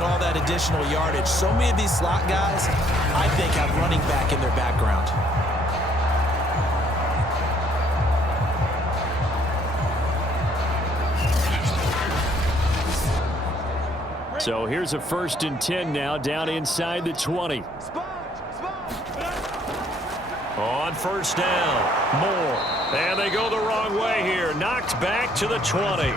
gain all that additional yardage. So many of these slot guys, I think, have running back in their background. So here's a 1st and 10 now, down inside the 20. On 1st down, Moore. And they go the wrong way here. Knocked back to the 20.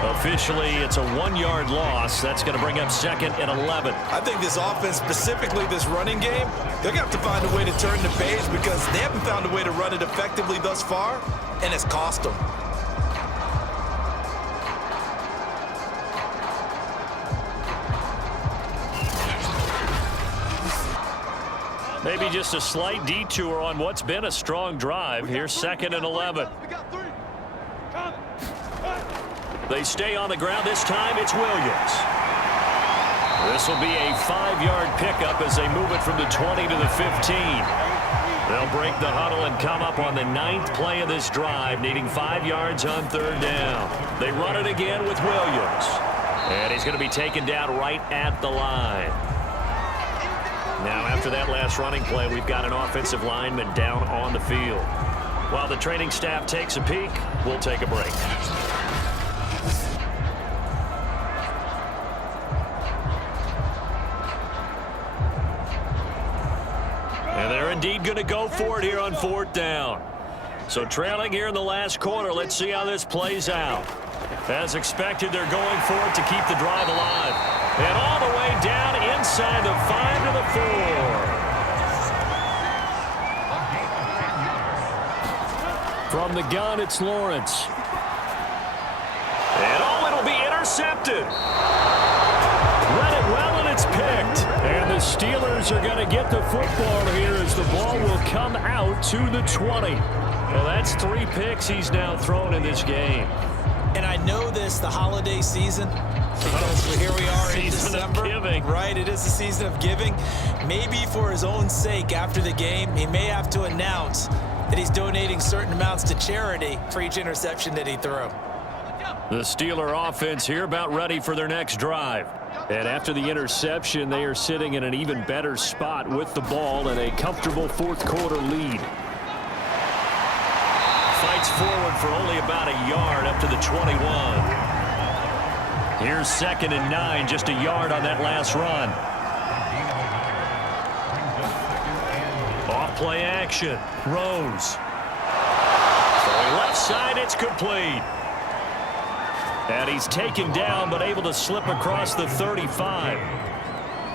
Officially, it's a 1-yard loss. That's going to bring up 2nd and 11. I think this offense, specifically this running game, they're going to have to find a way to turn the page because they haven't found a way to run it effectively thus far, and it's cost them. Maybe just a slight detour on what's been a strong drive. Here's 2nd and 11. They stay on the ground. This time it's Williams. This will be a 5-yard pickup as they move it from the 20 to the 15. They'll break the huddle and come up on the 9th play of this drive, needing 5 yards on 3rd down. They run it again with Williams. And he's going to be taken down right at the line. Now, after that last running play, we've got an offensive lineman down on the field. While the training staff takes a peek, we'll take a break. And they're indeed going to go for it here on 4th down. So trailing here in the last quarter, let's see how this plays out. As expected, they're going for it to keep the drive alive. And all the way down inside the 5 to the 4. From the gun, it's Lawrence. And it'll be intercepted. Read it well, and it's picked. And the Steelers are going to get the football here as the ball will come out to the 20. Well, that's 3 picks he's now thrown in this game. And I know this, the holiday season, because here we are in December, right? It is the season of giving. Maybe for his own sake after the game, he may have to announce that he's donating certain amounts to charity for each interception that he threw. The Steeler offense here about ready for their next drive. And after the interception, they are sitting in an even better spot with the ball and a comfortable 4th quarter lead. Fights forward for only about a yard up to the 21. Here's 2nd and 9, just a yard on that last run. Off play action, Rose. Throwing left side, it's complete. And he's taken down, but able to slip across the 35.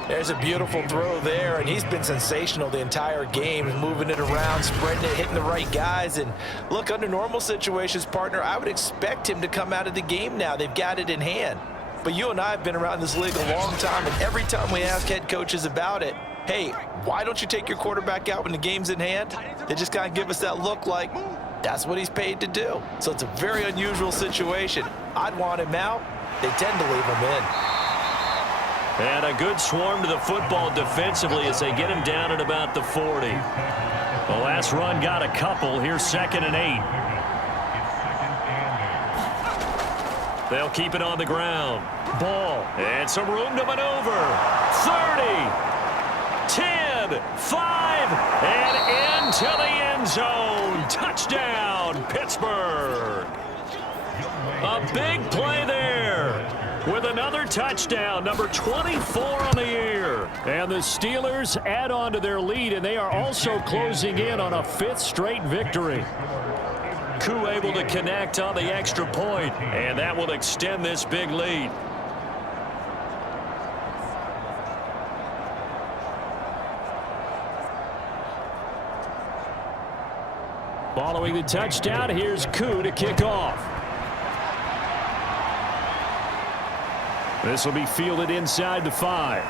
There's a beautiful throw there, and he's been sensational the entire game, moving it around, spreading it, hitting the right guys. And look, under normal situations, partner, I would expect him to come out of the game now. They've got it in hand. But you and I have been around this league a long time, and every time we ask head coaches about it, hey, why don't you take your quarterback out when the game's in hand? They just kind of give us that look like that's what he's paid to do. So it's a very unusual situation. I'd want him out. They tend to leave him in. And a good swarm to the football defensively as they get him down at about the 40. The last run got a couple. Here's 2nd and 8. They'll keep it on the ground. Ball. And some room to maneuver. 30. 10. 5. And into the end zone. Touchdown, Pittsburgh. A big play there. With another touchdown, number 24 on the year. And the Steelers add on to their lead, and they are also closing in on a 5th straight victory. Koo able to connect on the extra point, and that will extend this big lead. Following the touchdown, here's Koo to kick off. This will be fielded inside the 5.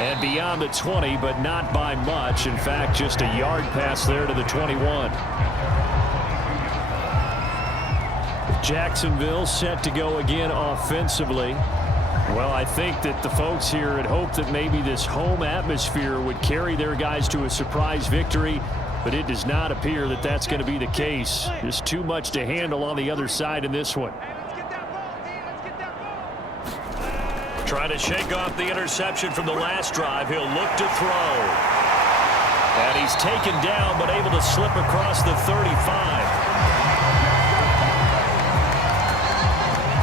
And beyond the 20, but not by much. In fact, just a yard pass there to the 21. Jacksonville set to go again offensively. Well, I think that the folks here had hoped that maybe this home atmosphere would carry their guys to a surprise victory, but it does not appear that that's going to be the case. Just too much to handle on the other side in this one. Trying to shake off the interception from the last drive. He'll look to throw. And he's taken down, but able to slip across the 35.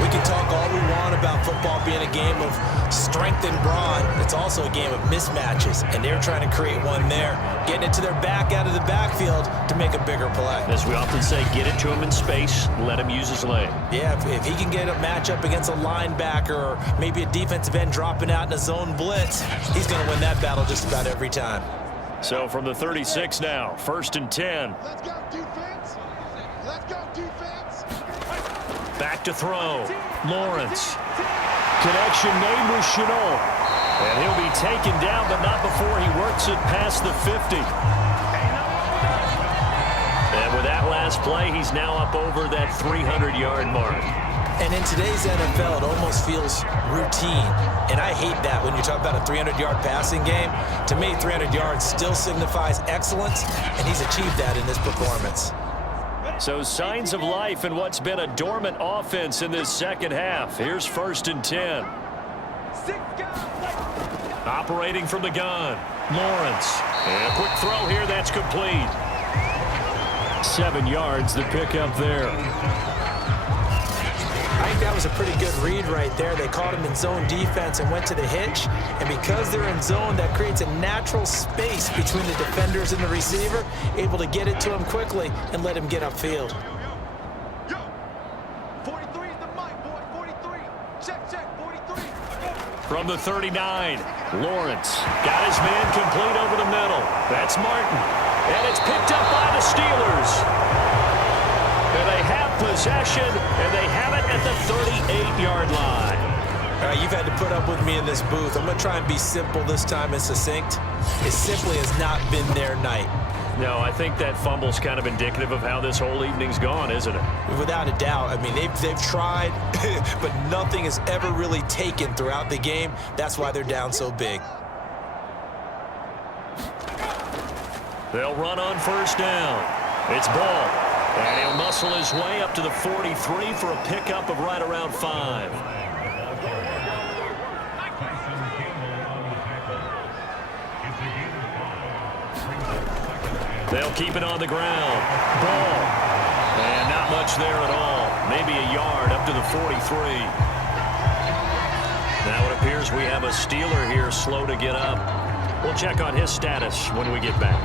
We can talk all we want about football being a game of strength and brawn. It's also a game of mismatches, and they're trying to create one there, getting it to their back out of the backfield to make a bigger play. As we often say, get it to him in space, let him use his leg. Yeah, if he can get a matchup against a linebacker or maybe a defensive end dropping out in a zone blitz, he's going to win that battle just about every time. So from the 36 now, 1st and 10. Let's go, defense. Let's go, defense. Back to throw. Lawrence. Connection made with Chenault. And he'll be taken down, but not before he works it past the 50. And with that last play, he's now up over that 300-yard mark. And in today's NFL, it almost feels routine. And I hate that when you talk about a 300-yard passing game. To me, 300 yards still signifies excellence, and he's achieved that in this performance. So signs of life in what's been a dormant offense in this second half. Here's 1st and 10. Operating from the gun. Lawrence. And a quick throw here. That's complete. 7 yards the pickup there. I think that was a pretty good read right there. They caught him in zone defense and went to the hitch. And because they're in zone, that creates a natural space between the defenders and the receiver, able to get it to him quickly and let him get upfield. Yo, 43 is the mic, boy. 43. Check, 43. From the 39, Lawrence got his man complete over the middle. That's Martin. And it's picked up by the Steelers. And they have possession, and they have it at the 38-yard line. All right, you've had to put up with me in this booth. I'm going to try and be simple this time and succinct. It simply has not been their night. No, I think that fumble's kind of indicative of how this whole evening's gone, isn't it? Without a doubt. I mean, they've tried, but nothing has ever really taken throughout the game. That's why they're down so big. They'll run on 1st down. It's Ball. And he'll muscle his way up to the 43 for a pickup of right around 5. They'll keep it on the ground. Ball. And not much there at all. Maybe a yard up to the 43. Now it appears we have a Steeler here slow to get up. We'll check on his status when we get back.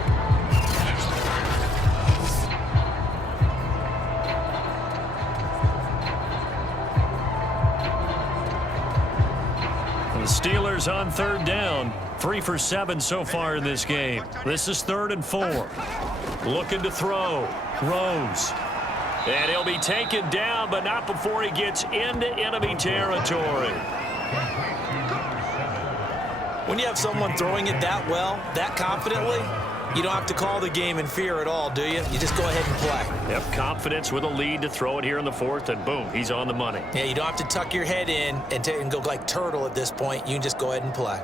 The Steelers on 3rd down. 3 for 7 so far in this game. This is 3rd and 4. Looking to throw. Rose. And he'll be taken down, but not before he gets into enemy territory. When you have someone throwing it that well, that confidently, you don't have to call the game in fear at all, do you? You just go ahead and play. Yep, confidence with a lead to throw it here in the 4th, and boom, he's on the money. Yeah, you don't have to tuck your head in and go like turtle at this point. You can just go ahead and play.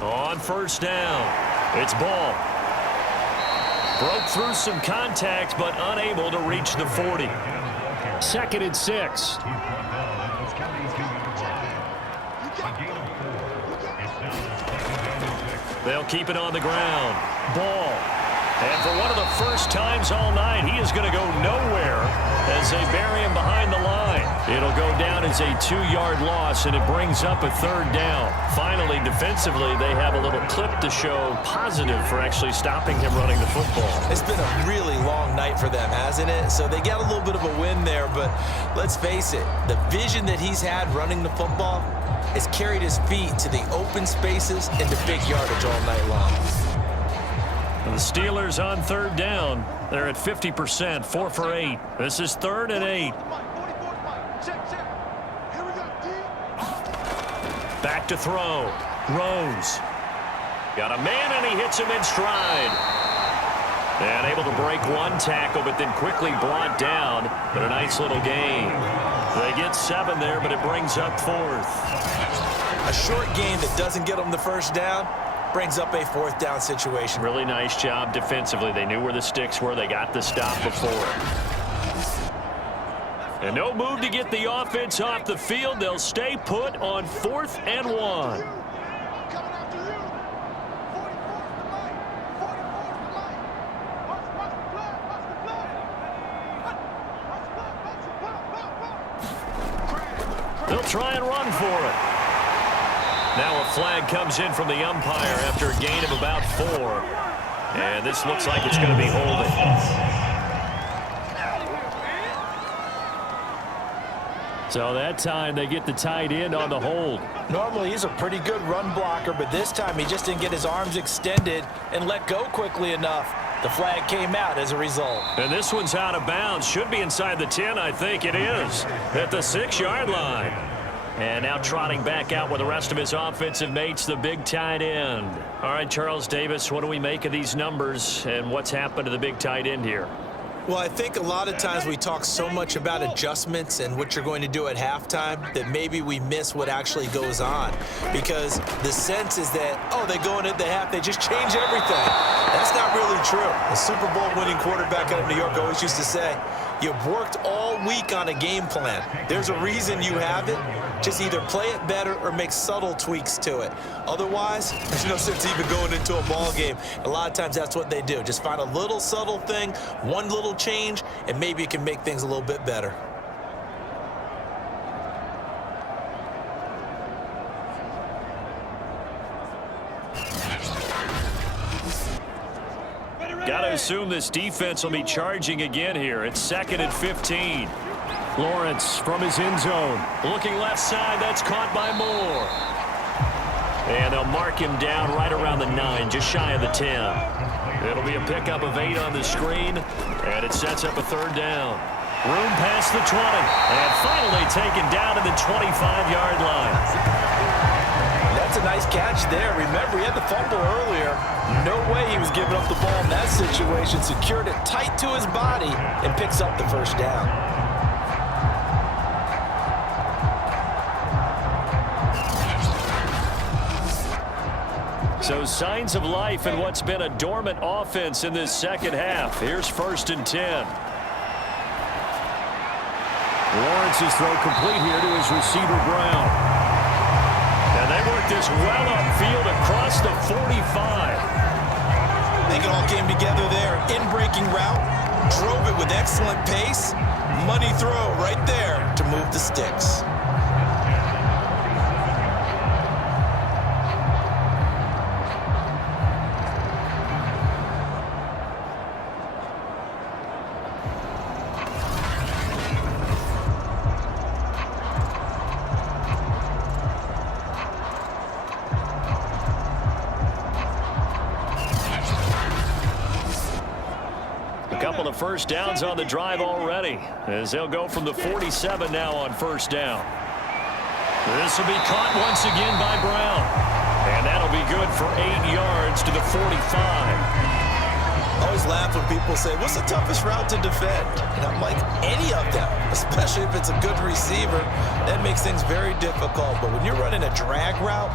On 1st down, it's Ball. Broke through some contact, but unable to reach the 40. 2nd and 6. They'll keep it on the ground. Ball. And for one of the first times all night, he is going to go nowhere as they bury him behind the line. It'll go down as a 2-yard loss, and it brings up a 3rd down. Finally, defensively, they have a little clip to show positive for actually stopping him running the football. It's been a really long night for them, hasn't it? So they got a little bit of a win there, but let's face it, the vision that he's had running the football has carried his feet to the open spaces and the big yardage all night long. The Steelers on 3rd down. They're at 50%, 4 for 8. This is 3rd and 8. Back to throw. Rose. Got a man, and he hits him in stride. And able to break one tackle, but then quickly brought down. But a nice little gain. They get 7 there, but it brings up 4th. A short gain that doesn't get them the 1st down, brings up a 4th down situation. Really nice job defensively. They knew where the sticks were. They got the stop before. And no move to get the offense off the field. They'll stay put on 4th and 1. They'll try and run for it. Now a flag comes in from the umpire after a gain of about 4. And this looks like it's going to be holding. So that time they get the tight end on the hold. Normally he's a pretty good run blocker, but this time he just didn't get his arms extended and let go quickly enough. The flag came out as a result. And this one's out of bounds. Should be inside the 10, I think it is. At the 6-yard line. And now trotting back out with the rest of his offensive mates, the big tight end. All right, Charles Davis, what do we make of these numbers and what's happened to the big tight end here? Well, I think a lot of times we talk so much about adjustments and what you're going to do at halftime that maybe we miss what actually goes on. Because the sense is that, oh, they go in at the half, they just change everything. That's not really true. The Super Bowl winning quarterback out of New York always used to say, you've worked all week on a game plan. There's a reason you have it. Just either play it better or make subtle tweaks to it. Otherwise, there's no sense even going into a ball game. A lot of times that's what they do. Just find a little subtle thing, one little change, and maybe it can make things a little bit better. Got to assume this defense will be charging again here. It's 2nd and 15. Lawrence from his end zone. Looking left side. That's caught by Moore. And they'll mark him down right around the 9, just shy of the 10. It'll be a pickup of 8 on the screen, and it sets up a 3rd down. Room past the 20, and finally taken down to the 25-yard line. That's a nice catch there. Remember, he had the fumble earlier. No way he was giving up the ball in that situation. Secured it tight to his body and picks up the 1st down. So signs of life in what's been a dormant offense in this 2nd half. Here's 1st and 10. Lawrence's throw complete here to his receiver, Brown. And they work this well upfield across the 45. I think it all came together there. In-breaking route, drove it with excellent pace. Money throw right there to move the sticks. Couple of 1st downs on the drive already, as they'll go from the 47 now on 1st down. This will be caught once again by Brown, and that'll be good for 8 yards to the 45. I always laugh when people say, what's the toughest route to defend? And I'm like, any of them, especially if it's a good receiver. That makes things very difficult. But when you're running a drag route,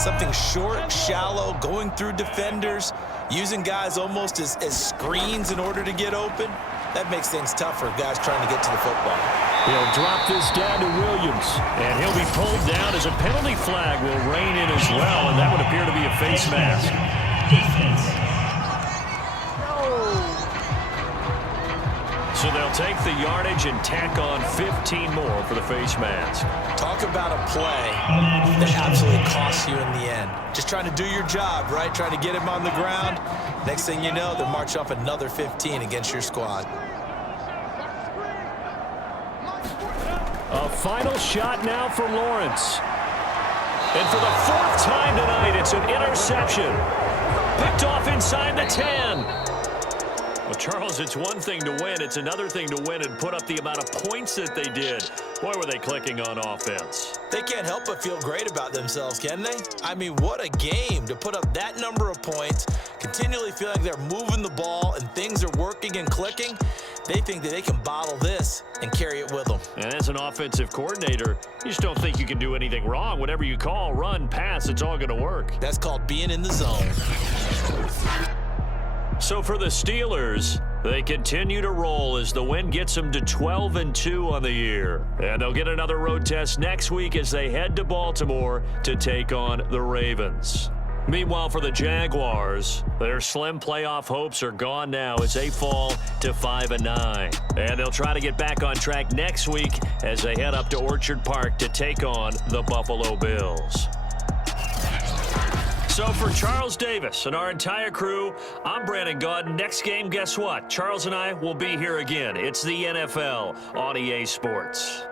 something short, shallow, going through defenders, using guys almost as screens in order to get open, that makes things tough for guys trying to get to the football. He'll drop this down to Williams, and he'll be pulled down as a penalty flag will rein in as well, and that would appear to be a face mask. Defense. So they'll take the yardage and tack on 15 more for the face mask. Talk about a play that absolutely costs you in the end. Just trying to do your job, right? Trying to get him on the ground. Next thing you know, they'll march off another 15 against your squad. A final shot now for Lawrence. And for the 4th time tonight, it's an interception. Picked off inside the 10. Well, Charles, it's one thing to win. It's another thing to win and put up the amount of points that they did. Boy, were they clicking on offense. They can't help but feel great about themselves, can they? I mean, what a game to put up that number of points, continually feel like they're moving the ball and things are working and clicking. They think that they can bottle this and carry it with them. And as an offensive coordinator, you just don't think you can do anything wrong. Whatever you call, run, pass, it's all going to work. That's called being in the zone. So for the Steelers, they continue to roll as the win gets them to 12-2 on the year. And they'll get another road test next week as they head to Baltimore to take on the Ravens. Meanwhile, for the Jaguars, their slim playoff hopes are gone now as they fall to 5-9. And they'll try to get back on track next week as they head up to Orchard Park to take on the Buffalo Bills. So for Charles Davis and our entire crew, I'm Brandon Gaudin. Next game, guess what? Charles and I will be here again. It's the NFL on EA Sports.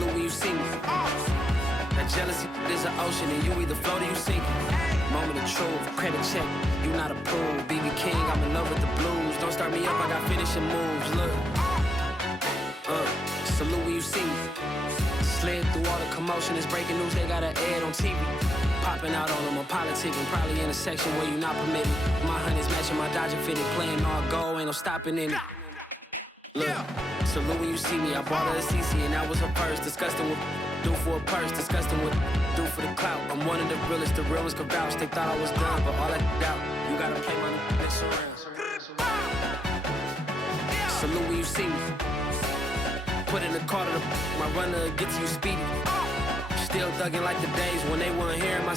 Salute when you see me. That jealousy is an ocean, and you either float or you sink. Moment of truth, credit check, you not approved. BB King, I'm in love with the blues. Don't start me up, I got finishing moves. Look, salute when you see me. Slid through all the commotion, it's breaking news, they got an ad on TV. Popping out on them, I'm politicking, probably in a section where you not permitted. My honey's matching my Dodger fitted, playing all goal, ain't no stopping in it. Look, salute when you see me, I bought her a CC and that was her purse. Disgusting with do for a purse, disgusting with do for the clout. I'm one of the realest, the real ones could vouch. They thought I was done, but all that out, you gotta play my next around. Salute when you see me. Put in the car to my runner, get to you speedy. Still thugging like the days when they weren't here in my